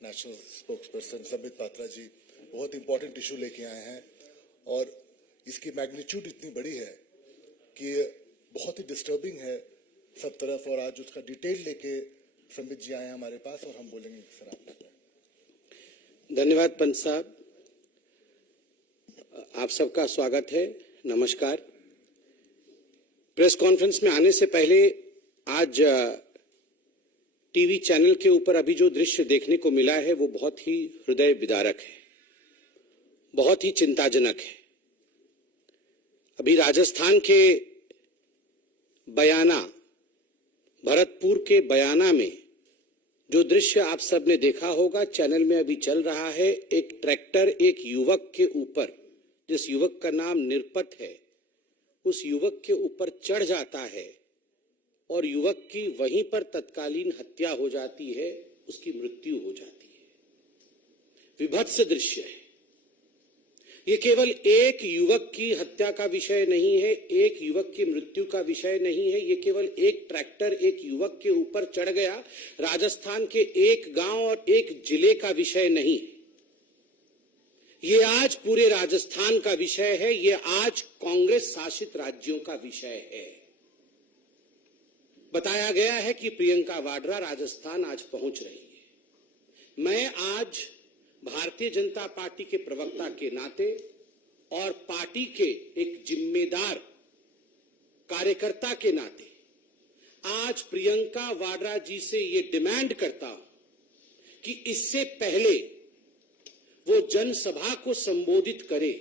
National spokesperson Sambit Patra जी बहुत important issue लेके आए हैं और इसकी मैग्नीट्यूड इतनी बड़ी है कि बहुत ही डिस्टर्बिंग है सब तरफ। और आज उसका डिटेल लेके संबित जी आए हैं हमारे पास और हम बोलेंगे सर आप। धन्यवाद पंत साहब, आप सबका स्वागत है। नमस्कार। प्रेस कॉन्फ्रेंस में आने से पहले आज टीवी चैनल के ऊपर अभी जो दृश्य देखने को मिला है वो बहुत ही हृदय विदारक है, बहुत ही चिंताजनक है। अभी राजस्थान के बयाना, भरतपुर के बयाना में जो दृश्य आप सबने देखा होगा, चैनल में अभी चल रहा है। एक ट्रैक्टर एक युवक के ऊपर, जिस युवक का नाम निरपत है, उस युवक के ऊपर चढ़ जाता है और युवक की वहीं पर तत्कालीन हत्या हो जाती है, उसकी मृत्यु हो जाती है। विभत्स दृश्य है। ये केवल एक युवक की हत्या का विषय नहीं है, एक युवक की मृत्यु का विषय नहीं है। ये केवल एक ट्रैक्टर एक युवक के ऊपर चढ़ गया, राजस्थान के एक गांव और एक जिले का विषय नहीं है। ये आज पूरे राजस्थान का विषय है। ये आज कांग्रेस शासित राज्यों का विषय है। बताया गया है कि प्रियंका वाड्रा राजस्थान आज पहुंच रही है। मैं आज भारतीय जनता पार्टी के प्रवक्ता के नाते और पार्टी के एक जिम्मेदार कार्यकर्ता के नाते आज प्रियंका वाड्रा जी से ये डिमांड करता हूं कि इससे पहले वो जनसभा को संबोधित करे,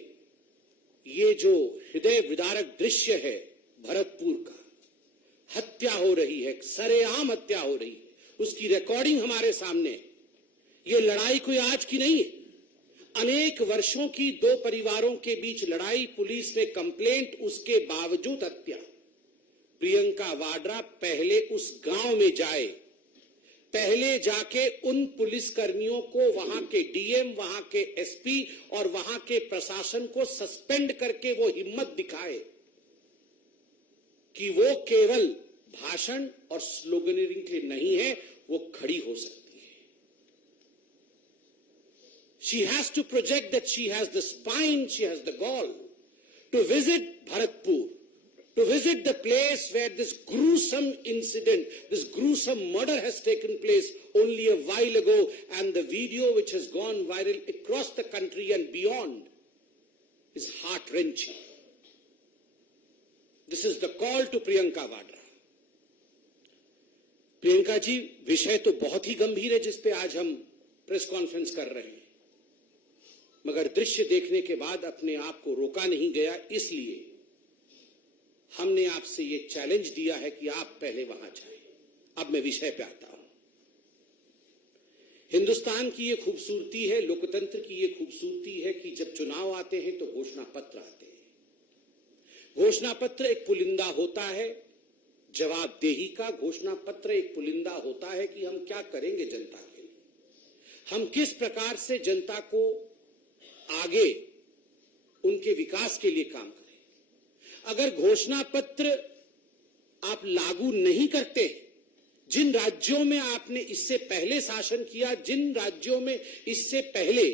ये जो हृदय विदारक दृश्य है भरतपुर का, हत्या हो रही है, सरेआम हत्या हो रही है, उसकी रिकॉर्डिंग हमारे सामने है। ये लड़ाई कोई आज की नहीं है। अनेक वर्षों की दो परिवारों के बीच लड़ाई, पुलिस ने कंप्लेंट, उसके बावजूद हत्या। प्रियंका वाड्रा पहले उस गांव में जाए, पहले जाके उन पुलिसकर्मियों को, वहां के डीएम, वहां के एसपी और वहां के प्रशासन को सस्पेंड करके वो हिम्मत दिखाए कि वो केवल भाषण और स्लोगनिंग के लिए नहीं है, वो खड़ी हो सकती है। She has to project that she has the spine, she has the gall to visit Bharatpur, to visit the place where this gruesome incident, this gruesome murder has taken place only a while ago, and the video which has gone viral across the country and beyond is heart-wrenching. This is the call to Priyanka Vadra. Priyanka ji, विषय तो बहुत ही गंभीर है जिस पे आज हम press conference कर रहे हैं, मगर दृश्य देखने के बाद अपने आप को रोका नहीं गया। इसलिए हमने आपसे ये चैलेंज दिया है कि आप पहले वहां जाएं। अब मैं विषय पे आता हूं। हिंदुस्तान की ये खूबसूरती है, लोकतंत्र की ये खूबसूरती है कि जब चुनाव आते हैं तो घोषणा पत्र आते हैं। घोषणा पत्र एक पुलिंदा होता है, जवाबदेही का घोषणा पत्र एक पुलिंदा होता है कि हम क्या करेंगे जनता के लिए, हम किस प्रकार से जनता को आगे उनके विकास के लिए काम करें। अगर घोषणा पत्र आप लागू नहीं करते, जिन राज्यों में आपने इससे पहले शासन किया, जिन राज्यों में इससे पहले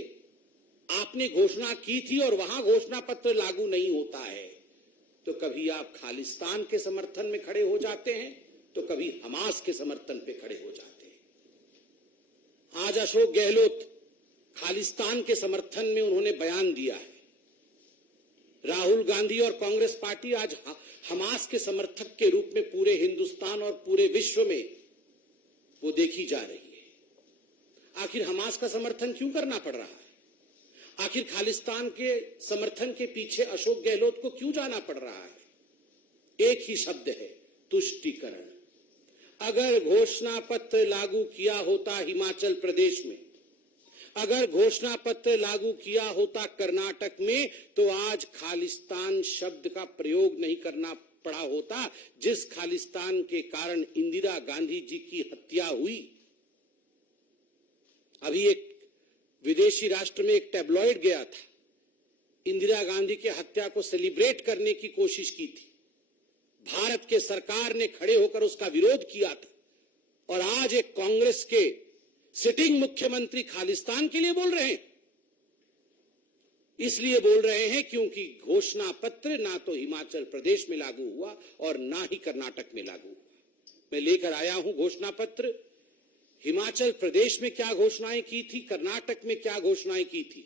आपने घोषणा की थी और वहां घोषणा पत्र लागू नहीं होता है, तो कभी आप खालिस्तान के समर्थन में खड़े हो जाते हैं, तो कभी हमास के समर्थन पे खड़े हो जाते हैं। आज अशोक गहलोत खालिस्तान के समर्थन में उन्होंने बयान दिया है। राहुल गांधी और कांग्रेस पार्टी आज हमास के समर्थक के रूप में पूरे हिंदुस्तान और पूरे विश्व में वो देखी जा रही है। आखिर हमास का समर्थन क्यों करना पड़ रहा है? आखिर खालिस्तान के समर्थन के पीछे अशोक गहलोत को क्यों जाना पड़ रहा है? एक ही शब्द है, तुष्टीकरण। अगर घोषणा पत्र लागू किया होता हिमाचल प्रदेश में, अगर घोषणा पत्र लागू किया होता कर्नाटक में, तो आज खालिस्तान शब्द का प्रयोग नहीं करना पड़ा होता, जिस खालिस्तान के कारण इंदिरा गांधी जी की हत्या हुई। अभी एक विदेशी राष्ट्र में एक टैब्लॉइड गया था, इंदिरा गांधी की हत्या को सेलिब्रेट करने की कोशिश की थी। भारत के सरकार ने खड़े होकर उसका विरोध किया था। और आज एक कांग्रेस के सिटिंग मुख्यमंत्री खालिस्तान के लिए बोल रहे हैं। इसलिए बोल रहे हैं क्योंकि घोषणा पत्र ना तो हिमाचल प्रदेश में लागू हुआ और ना ही कर्नाटक में लागू हुआ। मैं लेकर आया हूं घोषणा पत्र। हिमाचल प्रदेश में क्या घोषणाएं की थी, कर्नाटक में क्या घोषणाएं की थी,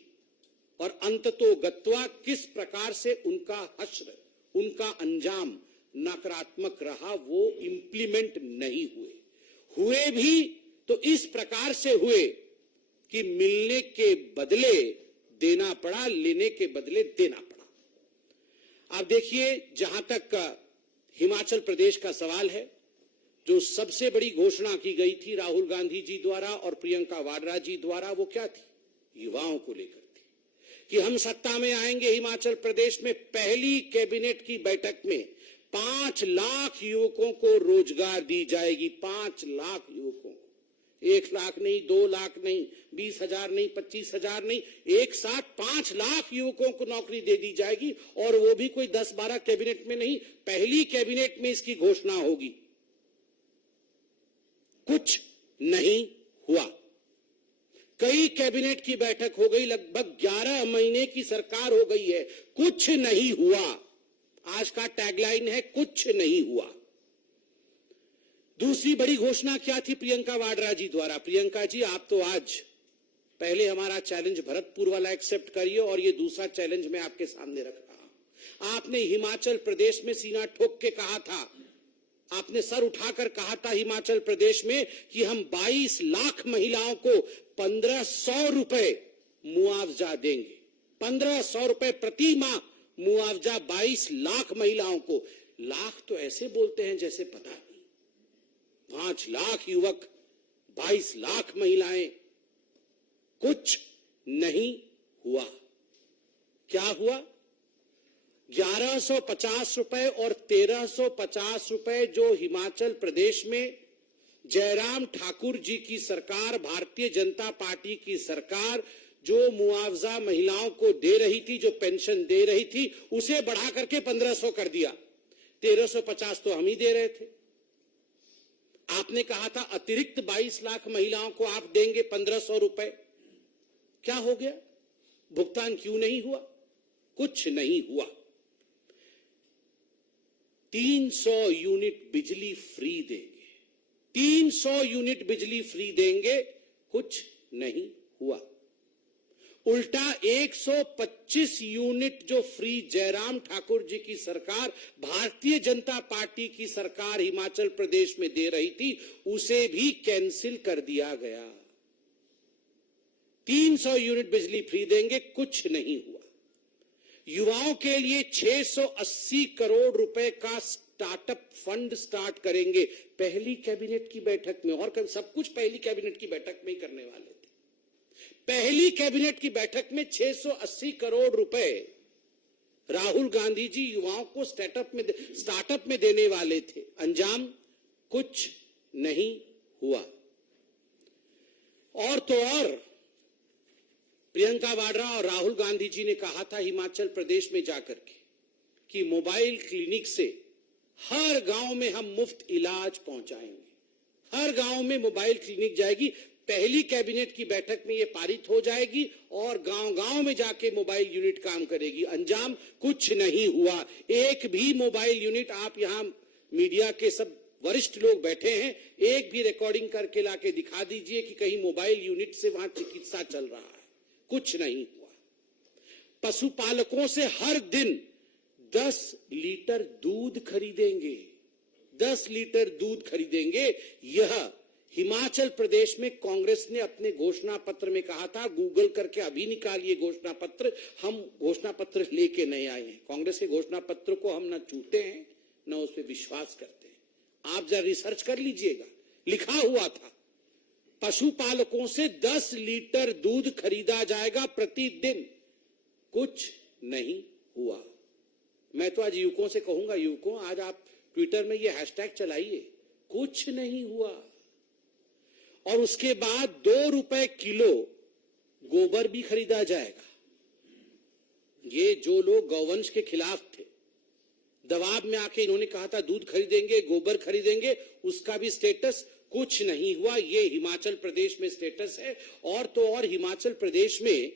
और अंततो गत्वा किस प्रकार से उनका हश्र, उनका अंजाम नकारात्मक रहा, वो इंप्लीमेंट नहीं हुए भी तो इस प्रकार से हुए कि मिलने के बदले देना पड़ा, लेने के बदले देना पड़ा। आप देखिए, जहां तक हिमाचल प्रदेश का सवाल है, जो सबसे बड़ी घोषणा की गई थी राहुल गांधी जी द्वारा और प्रियंका वाड्रा जी द्वारा, वो क्या थी? युवाओं को लेकर थी कि हम सत्ता में आएंगे हिमाचल प्रदेश में, पहली कैबिनेट की बैठक में 5 लाख युवकों को रोजगार दी जाएगी। 5 लाख युवकों को, 1 लाख नहीं, 2 लाख नहीं, 20,000 नहीं, 25,000 नहीं, एक साथ 5 लाख युवकों को नौकरी दे दी जाएगी। और वो भी कोई 10-12 कैबिनेट में नहीं, पहली कैबिनेट में इसकी घोषणा होगी। कुछ नहीं हुआ। कई कैबिनेट की बैठक हो गई, लगभग 11 महीने की सरकार हो गई है, कुछ नहीं हुआ। आज का टैगलाइन है, कुछ नहीं हुआ। दूसरी बड़ी घोषणा क्या थी प्रियंका वाड्रा जी द्वारा? प्रियंका जी, आप तो आज पहले हमारा चैलेंज भरतपुर वाला एक्सेप्ट करिए और ये दूसरा चैलेंज मैं आपके सामने रख रहा हूं। आपने हिमाचल प्रदेश में सीना ठोक के कहा था, आपने सर उठाकर कहा था हिमाचल प्रदेश में कि हम 22 लाख महिलाओं को 1,500 रुपए मुआवजा देंगे। 1,500 रुपए प्रति माह मुआवजा 22 लाख महिलाओं को। लाख तो ऐसे बोलते हैं जैसे पता नहीं। 5 लाख युवक, 22 लाख महिलाएं, कुछ नहीं हुआ। क्या हुआ? 1150 रुपए और 1350 रुपए जो हिमाचल प्रदेश में जयराम ठाकुर जी की सरकार, भारतीय जनता पार्टी की सरकार जो मुआवजा महिलाओं को दे रही थी, जो पेंशन दे रही थी, उसे बढ़ा करके 1,500 कर दिया। 1350 तो हम ही दे रहे थे। आपने कहा था अतिरिक्त 22 लाख महिलाओं को आप देंगे 1,500 रुपए। क्या हो गया? भुगतान क्यों नहीं हुआ? कुछ नहीं हुआ। 300 यूनिट बिजली फ्री देंगे, 300 यूनिट बिजली फ्री देंगे, कुछ नहीं हुआ। उल्टा 125 यूनिट जो फ्री जयराम ठाकुर जी की सरकार, भारतीय जनता पार्टी की सरकार हिमाचल प्रदेश में दे रही थी, उसे भी कैंसिल कर दिया गया। 300 यूनिट बिजली फ्री देंगे, कुछ नहीं हुआ। युवाओं के लिए 680 करोड़ रुपए का स्टार्टअप फंड स्टार्ट करेंगे, पहली कैबिनेट की बैठक में। और सब कुछ पहली कैबिनेट की बैठक में ही करने वाले थे। पहली कैबिनेट की बैठक में 680 करोड़ रुपए राहुल गांधी जी युवाओं को स्टार्टअप में देने वाले थे। अंजाम कुछ नहीं हुआ। और तो और प्रियंका वाड्रा और राहुल गांधी जी ने कहा था हिमाचल प्रदेश में जाकर के कि मोबाइल क्लिनिक से हर गांव में हम मुफ्त इलाज पहुंचाएंगे। हर गांव में मोबाइल क्लिनिक जाएगी। पहली कैबिनेट की बैठक में ये पारित हो जाएगी और गांव-गांव में जाके मोबाइल यूनिट काम करेगी। अंजाम कुछ नहीं हुआ। एक भी मोबाइल यूनिट, आप यहां मीडिया के सब वरिष्ठ लोग बैठे हैं, एक भी रिकॉर्डिंग करके लाके दिखा दीजिए कि कहीं मोबाइल यूनिट से वहां चिकित्सा चल रहा है। कुछ नहीं हुआ। पशुपालकों से हर दिन 10 लीटर दूध खरीदेंगे, 10 लीटर दूध खरीदेंगे। यह हिमाचल प्रदेश में कांग्रेस ने अपने घोषणा पत्र में कहा था। गूगल करके अभी निकालिए घोषणा पत्र। हम घोषणा पत्र लेके नहीं आए हैं। कांग्रेस के घोषणा पत्र को हम न छूते हैं न उस पर विश्वास करते हैं। आप जरा रिसर्च कर लीजिएगा, लिखा हुआ था पशुपालकों से 10 लीटर दूध खरीदा जाएगा प्रतिदिन। कुछ नहीं हुआ। मैं तो आज युवकों से कहूंगा, युवकों आज आप ट्विटर में ये हैशटैग चलाइए, कुछ नहीं हुआ। और उसके बाद 2 रुपए किलो गोबर भी खरीदा जाएगा। ये जो लोग गौवंश के खिलाफ थे, दबाव में आके इन्होंने कहा था दूध खरीदेंगे, गोबर खरीदेंगे, उसका भी स्टेटस कुछ नहीं हुआ। ये हिमाचल प्रदेश में स्टेटस है। और तो और हिमाचल प्रदेश में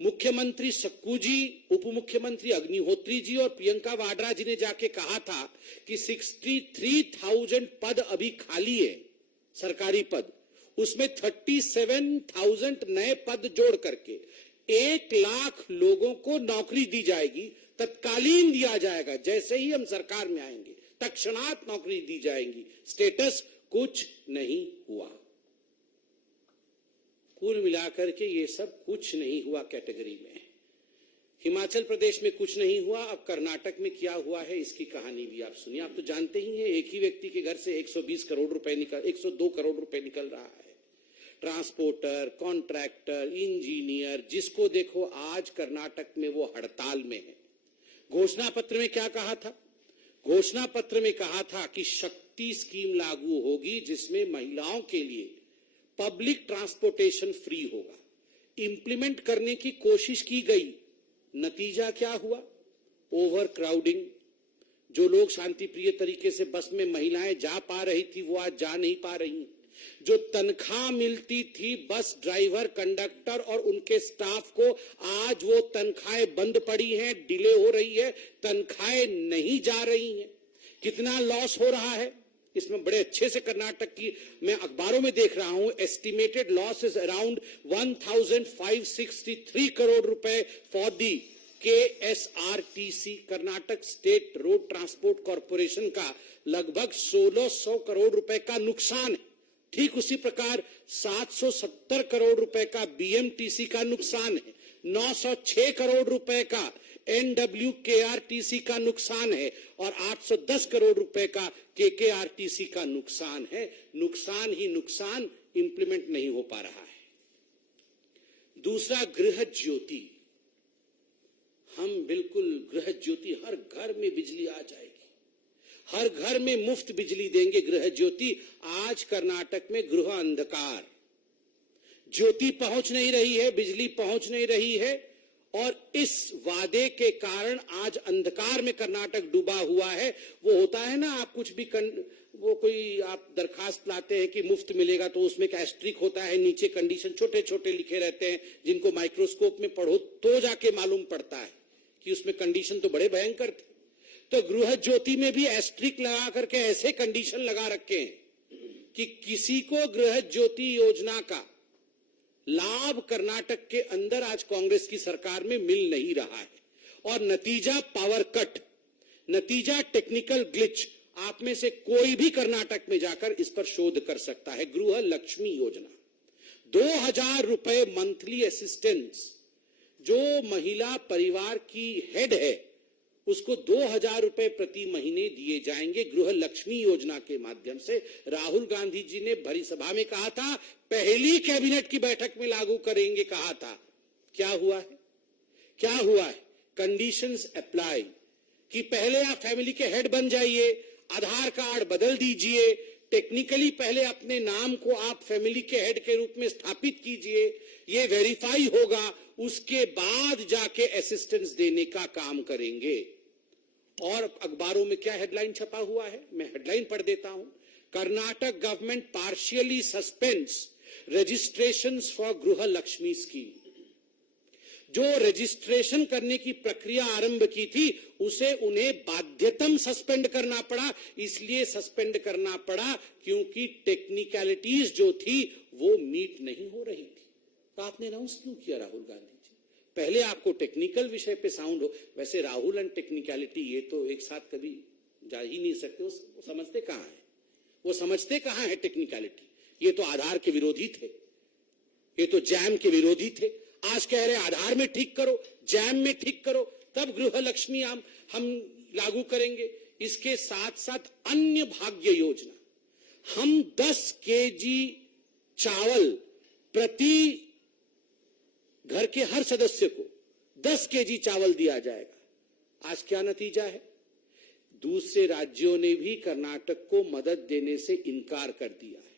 मुख्यमंत्री सक्कू जी, उप मुख्यमंत्री अग्निहोत्री जी और प्रियंका वाड्रा जी ने जाके कहा था कि 63,000 पद अभी खाली है, सरकारी पद, उसमें 37,000 नए पद जोड़ करके 1 लाख लोगों को नौकरी दी जाएगी, तत्कालीन दिया जाएगा। जैसे ही हम सरकार में आएंगे तत्क्षणात नौकरी दी जाएंगी। स्टेटस कुछ नहीं हुआ। कुल मिलाकर के ये सब कुछ नहीं हुआ कैटेगरी में। हिमाचल प्रदेश में कुछ नहीं हुआ। अब कर्नाटक में क्या हुआ है इसकी कहानी भी आप सुनिए। आप तो जानते ही हैं, एक ही व्यक्ति के घर से 120 करोड़ रुपए 102 करोड़ रुपए निकल रहा है। ट्रांसपोर्टर, कॉन्ट्रैक्टर, इंजीनियर, जिसको देखो आज कर्नाटक में वो हड़ताल में है। घोषणा पत्र में क्या कहा था? घोषणा पत्र में कहा था कि शक्ति स्कीम लागू होगी, जिसमें महिलाओं के लिए पब्लिक ट्रांसपोर्टेशन फ्री होगा। इंप्लीमेंट करने की कोशिश की गई, नतीजा क्या हुआ? Over crowding. जो लोग शांति प्रिय तरीके से बस में महिलाएं जा पा रही थी वो आज जा नहीं पा रही। जो तनख्वाह मिलती थी बस ड्राइवर, कंडक्टर और उनके स्टाफ को, आज वो तनख्वाहें बंद पड़ी हैं, डिले हो रही है, तनख्वाहें नहीं जा रही हैं। कितना लॉस हो रहा है इसमें बड़े अच्छे से कर्नाटक की मैं अखबारों में देख रहा हूं। Estimated loss is around 1,563 crore रुपए for the KSRTC, Karnataka state road transport corporation का लगभग 1,600 करोड़ रुपए का नुकसान है। ठीक उसी प्रकार 770 करोड़ रुपए का BMTC का नुकसान है। 906 करोड़ रुपए का NWKRTC का नुकसान है और 810 करोड़ रुपए का KKRTC का नुकसान है। नुकसान ही नुकसान, इंप्लीमेंट नहीं हो पा रहा है। दूसरा, गृह ज्योति। हम बिल्कुल गृह ज्योति, हर घर में बिजली आ जाएगी, हर घर में मुफ्त बिजली देंगे गृह ज्योति। आज कर्नाटक में गृह अंधकार, ज्योति पहुंच नहीं रही है, बिजली पहुंच नहीं रही है और इस वादे के कारण आज अंधकार में कर्नाटक डूबा हुआ है। वो होता है ना, आप कुछ भी वो कोई आप दरखास्त लाते हैं कि मुफ्त मिलेगा तो उसमें एक एस्ट्रिक होता है, नीचे कंडीशन छोटे छोटे लिखे रहते हैं, जिनको माइक्रोस्कोप में पढ़ो तो जाके मालूम पड़ता है कि उसमें कंडीशन तो बड़े भयंकर थे। तो गृह ज्योति में भी एस्ट्रिक लगा करके ऐसे कंडीशन लगा रखे हैं कि किसी को गृह ज्योति योजना का लाभ कर्नाटक के अंदर आज कांग्रेस की सरकार में मिल नहीं रहा है। और नतीजा पावर कट, नतीजा टेक्निकल ग्लिच। आप में से कोई भी कर्नाटक में जाकर इस पर शोध कर सकता है। गृह लक्ष्मी योजना, 2,000 रुपए मंथली असिस्टेंस। जो महिला परिवार की हेड है उसको 2,000 रुपए प्रति महीने दिए जाएंगे गृह लक्ष्मी योजना के माध्यम से। राहुल गांधी जी ने भरी सभा में कहा था, पहली कैबिनेट की बैठक में लागू करेंगे कहा था। क्या हुआ है? क्या हुआ है? कंडीशंस अप्लाई कि पहले आप फैमिली के हेड बन जाइए, आधार कार्ड बदल दीजिए, टेक्निकली पहले अपने नाम को आप फैमिली के हेड के रूप में स्थापित कीजिए, ये वेरीफाई होगा, उसके बाद जाके असिस्टेंस देने का काम करेंगे। और अखबारों में क्या हेडलाइन छपा हुआ है, मैं हेडलाइन पढ़ देता हूं। Karnataka government partially suspends registrations for गृह लक्ष्मी स्कीम। जो रजिस्ट्रेशन करने की प्रक्रिया आरंभ की थी उसे उन्हें बाध्यतम सस्पेंड करना पड़ा। इसलिए सस्पेंड करना पड़ा क्योंकि टेक्निकलिटीज जो थी वो मीट नहीं हो रही थी। तो आपने अनाउंस क्यों किया राहुल गांधी जी? पहले आपको टेक्निकल विषय पे साउंड हो। वैसे राहुल एंड टेक्निकलिटी ये तो एक साथ कभी जा ही नहीं सकते। वो समझते कहां है? वो समझते कहां है टेक्निकलिटी? ये तो आधार के विरोधी थे, ये तो जैम के विरोधी थे। आज कह रहे आधार में ठीक करो, जैम में ठीक करो, तब गृह लक्ष्मी हम लागू करेंगे। इसके साथ साथ अन्य भाग्य योजना, हम 10 केजी चावल प्रति घर के हर सदस्य को 10 केजी चावल दिया जाएगा। आज क्या नतीजा है? दूसरे राज्यों ने भी कर्नाटक को मदद देने से इनकार कर दिया है।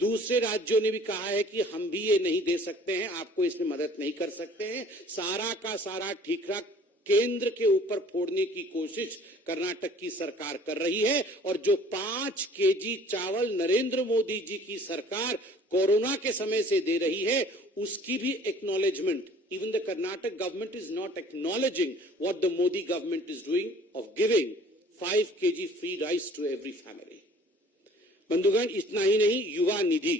दूसरे राज्यों ने भी कहा है कि हम भी ये नहीं दे सकते हैं, आपको इसमें मदद नहीं कर सकते हैं। सारा का सारा ठीकरा केंद्र के ऊपर फोड़ने की कोशिश कर्नाटक की सरकार कर रही है। और जो 5 केजी चावल नरेंद्र मोदी जी की सरकार कोरोना के समय से दे रही है, उसकी भी acknowledgement, even the Karnataka government is not acknowledging what the Modi government is doing of giving 5 kg free rice to every family. बंधुगण, इतना ही नहीं, युवा निधि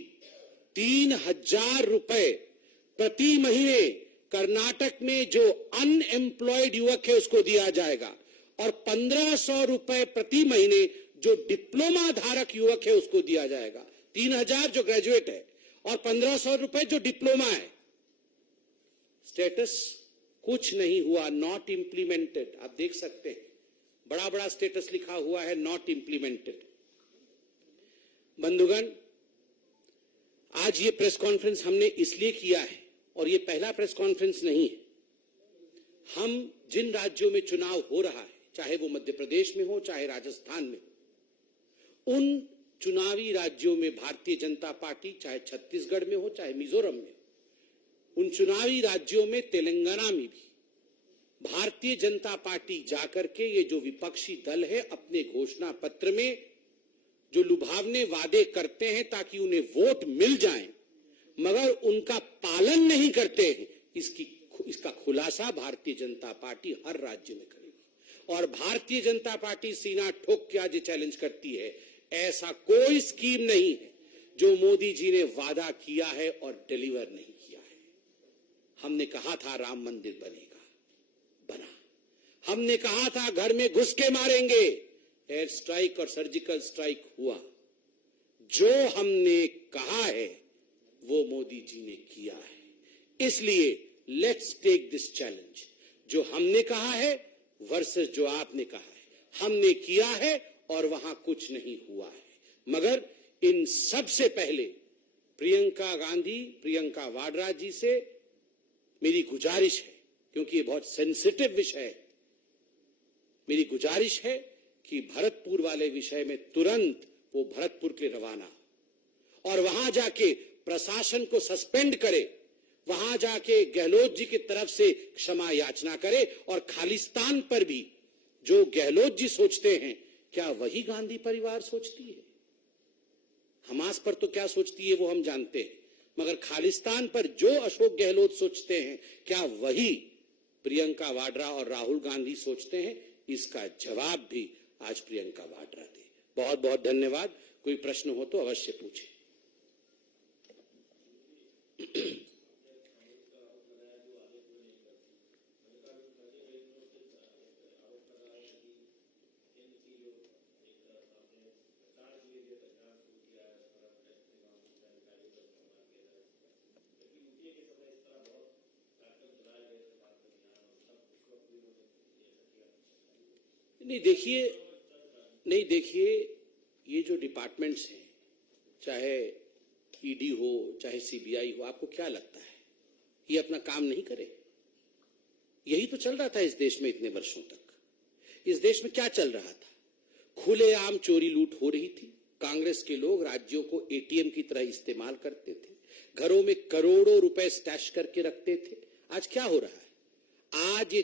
3,000 रुपए प्रति महीने कर्नाटक में जो अनएम्प्लॉयड युवक है उसको दिया जाएगा, और 1,500 रुपए प्रति महीने जो डिप्लोमा धारक युवक है उसको दिया जाएगा। 3,000 जो ग्रेजुएट है और 1,500 रुपए जो डिप्लोमा है। स्टेटस कुछ नहीं हुआ, नॉट इंप्लीमेंटेड। आप देख सकते हैं, बड़ा बड़ा स्टेटस लिखा हुआ है, नॉट इंप्लीमेंटेड। बंधुगण, आज ये प्रेस कॉन्फ्रेंस हमने इसलिए किया है, और ये पहला प्रेस कॉन्फ्रेंस नहीं है। हम जिन राज्यों में चुनाव हो रहा है, चाहे वो मध्य प्रदेश में हो, चाहे राजस्थान में हो, उन चुनावी राज्यों में भारतीय जनता पार्टी, चाहे छत्तीसगढ़ में हो, चाहे मिजोरम में, उन चुनावी राज्यों में, तेलंगाना में भी भारतीय जनता पार्टी जाकर के ये जो विपक्षी दल है अपने घोषणा पत्र में जो लुभावने वादे करते हैं ताकि उन्हें वोट मिल जाए, मगर उनका पालन नहीं करते हैं, इसका खुलासा भारतीय जनता पार्टी हर राज्य में करेगी। और भारतीय जनता पार्टी सीना ठोक के आज चैलेंज करती है, ऐसा कोई स्कीम नहीं है जो मोदी जी ने वादा किया है और डिलीवर नहीं किया है। हमने कहा था राम मंदिर बनेगा, बना। हमने कहा था घर में घुस के मारेंगे, एयर स्ट्राइक और सर्जिकल स्ट्राइक हुआ। जो हमने कहा है वो मोदी जी ने किया है। इसलिए लेट्स टेक दिस चैलेंज। जो हमने कहा है वर्सेस जो आपने कहा है, हमने किया है और वहां कुछ नहीं हुआ है। मगर इन सबसे पहले प्रियंका गांधी, प्रियंका वाड्रा जी से मेरी गुजारिश है, क्योंकि ये बहुत सेंसिटिव विषय है, मेरी गुजारिश है कि भरतपुर वाले विषय में तुरंत वो भरतपुर के रवाना हो और वहां जाके प्रशासन को सस्पेंड करे, वहां जाके गहलोत जी की तरफ से क्षमा याचना करे। और खालिस्तान पर भी जो गहलोत जी सोचते हैं, क्या वही गांधी परिवार सोचती है? हमास पर तो क्या सोचती है वो हम जानते हैं, मगर खालिस्तान पर जो अशोक गहलोत सोचते हैं, क्या वही प्रियंका वाड्रा और राहुल गांधी सोचते हैं? इसका जवाब भी आज प्रियंका वाड्रा दे। बहुत बहुत धन्यवाद। कोई प्रश्न हो तो अवश्य पूछे। नहीं देखिए, ये जो डिपार्टमेंट्स हैं, चाहे ईडी हो, चाहे सीबीआई हो, आपको क्या लगता है ये अपना काम नहीं करे? यही तो चल रहा था इस देश में इतने वर्षों तक। इस देश में क्या चल रहा था? खुलेआम चोरी लूट हो रही थी। कांग्रेस के लोग राज्यों को एटीएम की तरह इस्तेमाल करते थे, घरों में करोड़ों रुपए स्टैश करके रखते थे। आज क्या हो रहा है? आज ये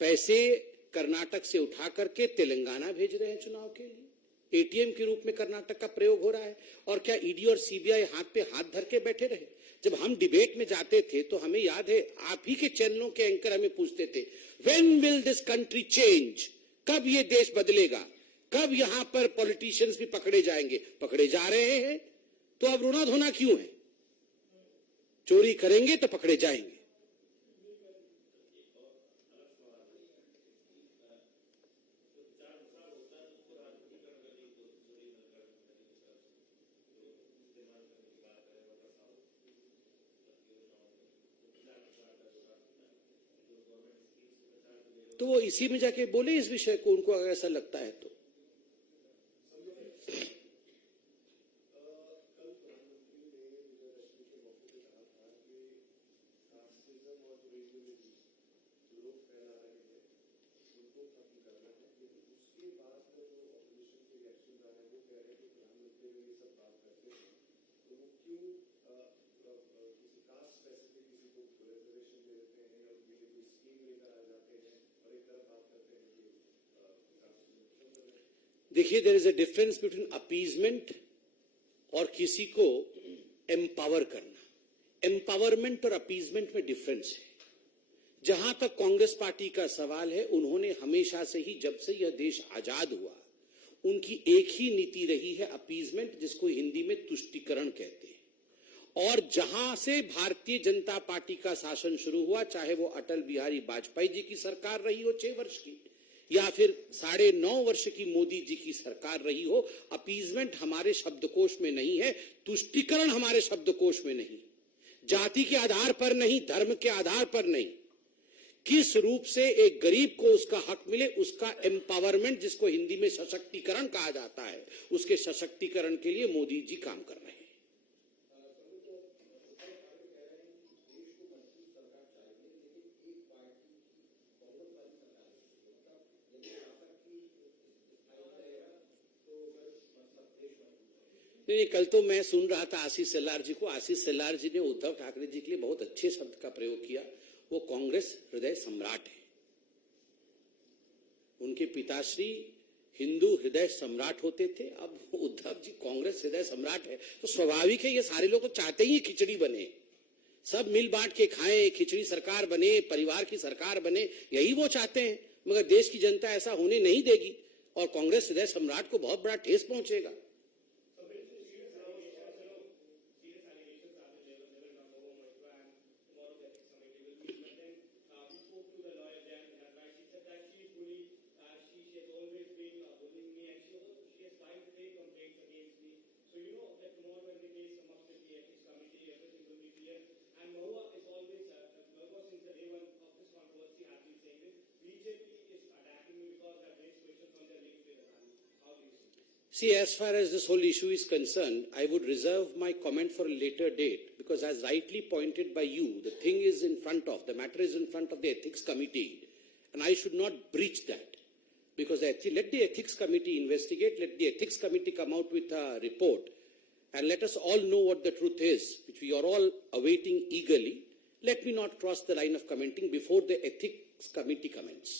पैसे कर्नाटक से उठा करके तेलंगाना भेज रहे हैं चुनाव के लिए। एटीएम के रूप में कर्नाटक का प्रयोग हो रहा है। और क्या ईडी और सीबीआई हाथ पे हाथ धर के बैठे रहे? जब हम डिबेट में जाते थे तो हमें याद है, आप ही के चैनलों के एंकर हमें पूछते थे, when will this country change? कब ये देश बदलेगा? कब यहां पर पॉलिटिशियंस भी पकड़े जाएंगे? पकड़े जा रहे हैं, तो अब रोना धोना क्यों है? चोरी करेंगे तो पकड़े जाएंगे। तो वो इसी में जाके बोले इस विषय को, उनको अगर ऐसा लगता है तो। देखिए, there is a difference between appeasement और किसी को एम्पावर करना। एम्पावरमेंट और अपीजमेंट में डिफरेंस है। जहां तक कांग्रेस पार्टी का सवाल है, उन्होंने हमेशा से ही, जब से यह देश आजाद हुआ, उनकी एक ही नीति रही है, अपीजमेंट, जिसको हिंदी में तुष्टीकरण कहते हैं। और जहां से भारतीय जनता पार्टी का शासन शुरू हुआ, चाहे वो अटल बिहारी वाजपेयी जी की सरकार रही हो 6 वर्ष की, या फिर 9.5 वर्ष की मोदी जी की सरकार रही हो, अपीजमेंट हमारे शब्दकोश में नहीं है, तुष्टीकरण हमारे शब्दकोश में नहीं, जाति के आधार पर नहीं, धर्म के आधार पर नहीं, किस रूप से एक गरीब को उसका हक मिले, उसका एम्पावरमेंट, जिसको हिंदी में सशक्तिकरण कहा जाता है, उसके सशक्तिकरण के लिए मोदी जी काम कर रहे हैं। नहीं, कल तो मैं सुन रहा था आशीष सेल्लार जी को। आशीष सेल्लार जी ने उद्धव ठाकरे जी के लिए बहुत अच्छे शब्द का प्रयोग किया। वो कांग्रेस हृदय सम्राट है। उनके पिताश्री हिंदू हृदय सम्राट होते थे, अब उद्धव जी कांग्रेस हृदय सम्राट है। तो स्वाभाविक है, ये सारे लोग तो चाहते ही खिचड़ी बने, सब मिल बांट के खाएं, खिचड़ी सरकार बने, परिवार की सरकार बने, यही वो चाहते हैं। मगर देश की जनता ऐसा होने नहीं देगी और कांग्रेस हृदय सम्राट को बहुत बड़ा ठेस पहुंचेगा। See, as far as this whole issue is concerned, I would reserve my comment for a later date, because as rightly pointed by you, the thing is in front of, the matter is in front of the ethics committee, and I should not breach that. Because let the ethics committee investigate, let the ethics committee come out with a report, and let us all know what the truth is, which we are all awaiting eagerly. Let me not cross the line of commenting before the ethics committee comments.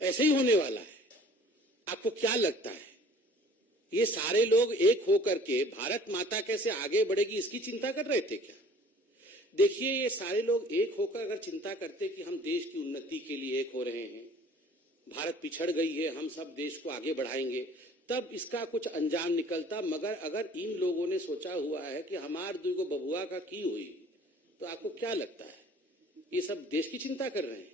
ऐसे ही होने वाला है। आपको क्या लगता है, ये सारे लोग एक होकर के भारत माता कैसे आगे बढ़ेगी इसकी चिंता कर रहे थे क्या? देखिए, ये सारे लोग एक होकर अगर चिंता करते कि हम देश की उन्नति के लिए एक हो रहे हैं, भारत पिछड़ गई है, हम सब देश को आगे बढ़ाएंगे, तब इसका कुछ अंजाम निकलता। मगर अगर इन लोगों ने सोचा हुआ है कि हमार दुगो बबुआ का की हुई, तो आपको क्या लगता है ये सब देश की चिंता कर रहे हैं?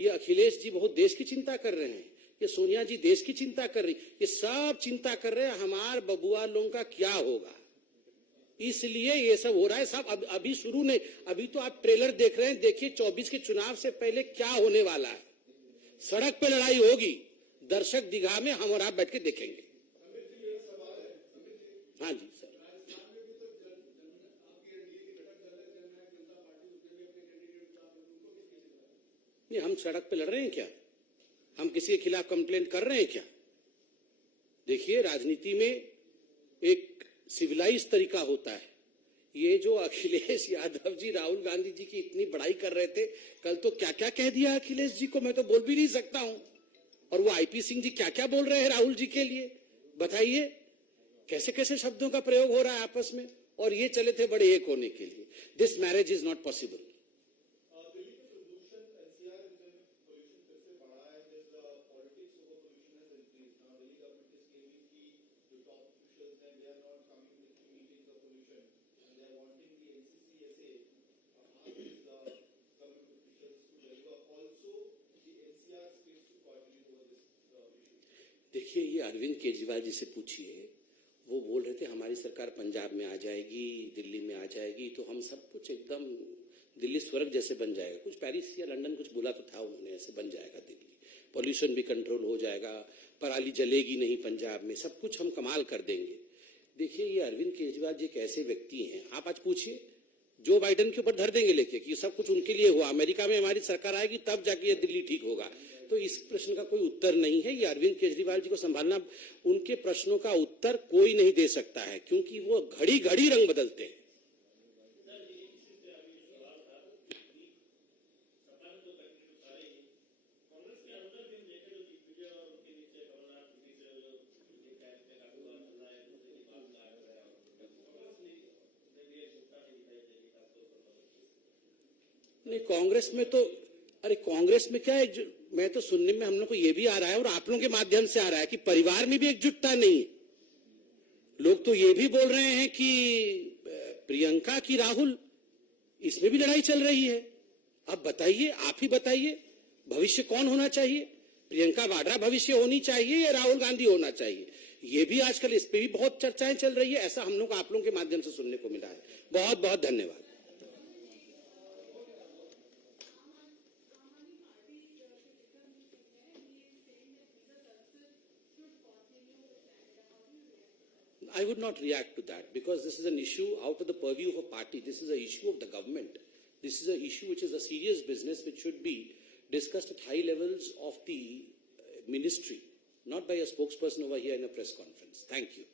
ये अखिलेश जी बहुत देश की चिंता कर रहे हैं, ये सोनिया जी देश की चिंता कर रही, ये सब चिंता कर रहे हैं हमार बबुआ लोगों का क्या होगा, इसलिए ये सब हो रहा है। सब अभी शुरू नहीं, अभी तो आप ट्रेलर देख रहे हैं। देखिए 24 के चुनाव से पहले क्या होने वाला है। सड़क पे लड़ाई होगी, दर्शक दीघा में हम और आप बैठ के देखेंगे। हाँ जी सर। नहीं, हम सड़क पे लड़ रहे हैं क्या? हम किसी के खिलाफ कंप्लेंट कर रहे हैं क्या? देखिए, राजनीति में एक सिविलाइज तरीका होता है। ये जो अखिलेश यादव जी राहुल गांधी जी की इतनी बड़ाई कर रहे थे, कल तो क्या क्या कह दिया अखिलेश जी को, मैं तो बोल भी नहीं सकता हूं। और वो आईपी सिंह जी क्या क्या बोल रहे हैं राहुल जी के लिए, बताइए कैसे कैसे शब्दों का प्रयोग हो रहा है आपस में। और ये चले थे बड़े एक होने के लिए। This marriage is not possible. देखिए, ये अरविंद केजरीवाल जी से पूछिए, वो बोल रहे थे हमारी सरकार पंजाब में आ जाएगी, दिल्ली में आ जाएगी, तो हम सब कुछ एकदम दिल्ली स्वर्ग जैसे बन जाएगा। कुछ पेरिस या लंदन कुछ बोला तो था उन्होंने, ऐसे बन जाएगा दिल्ली, पॉल्यूशन भी कंट्रोल हो जाएगा, पराली जलेगी नहीं पंजाब में, सब कुछ हम कमाल कर देंगे। देखिए, ये अरविंद केजरीवाल जी एक ऐसे व्यक्ति हैं, आप आज पूछिए जो बाइडेन के ऊपर धर देंगे लेके कि सब कुछ उनके लिए हुआ, अमेरिका में हमारी सरकार आएगी तब जाके ये दिल्ली ठीक होगा। तो इस प्रश्न का कोई उत्तर नहीं है। ये अरविंद केजरीवाल जी को संभालना, उनके प्रश्नों का उत्तर कोई नहीं दे सकता है, क्योंकि वो घड़ी घड़ी रंग बदलते हैं। नहीं, कांग्रेस में तो, अरे कांग्रेस में क्या है, मैं तो सुनने में हम लोग को ये भी आ रहा है और आप लोगों के माध्यम से आ रहा है कि परिवार में भी एकजुटता नहीं है। लोग तो ये भी बोल रहे हैं कि प्रियंका की राहुल, इसमें भी लड़ाई चल रही है। अब बताइए, आप ही बताइए, भविष्य कौन होना चाहिए? प्रियंका वाड्रा भविष्य होनी चाहिए या राहुल गांधी होना चाहिए? ये भी आजकल इस पे भी बहुत चर्चाएं चल रही है। ऐसा हम लोग आप लोगों के माध्यम से सुनने को मिला है। बहुत बहुत धन्यवाद। I would not react to that because this is an issue out of the purview of a party. This is an issue of the government. This is an issue which is a serious business which should be discussed at high levels of the ministry, not by a spokesperson over here in a press conference. Thank you.